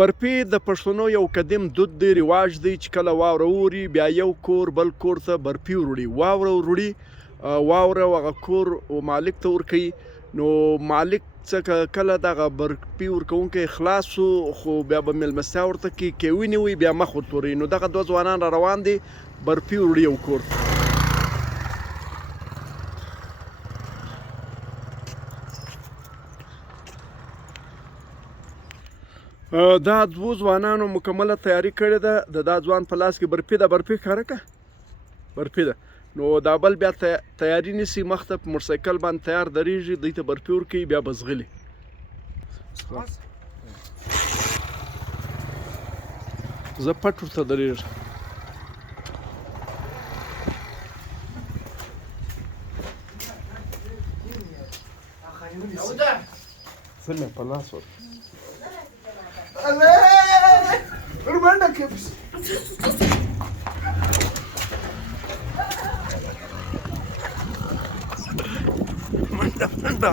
برفي د پښتنو یو قدیم دود دی، رواج دی چې کله واوره اوري بیا یو کور بل کور ته برفي وروړي. واوره وروړي، واوره هغه کور مالک ته ورکوي. نو مالک څخه کله دغه برفي ورکوونکی خلاص شو، خو بیا به مېلمستیا ورته کوي، که ونیوي بیا مخ ورته وروي. نو دغه دوه ځوانان را روان دي برفي وروړي یو کور ته. دا دوه ځوانانو مکمله تیاری کړې ده. د دا ځوان په لاس کې برفي ده، برفي ښکاره که برفي ده. نو دا بل بیا تیاری نیسي، مخته په موټرسایکل باندې تیار درېږي، دوی ته برفي ورکوي، بیا به ځغلي. زه پټ ورته درېږم. زه مې په لاس ورکړم. Rumanda kebs. Manda.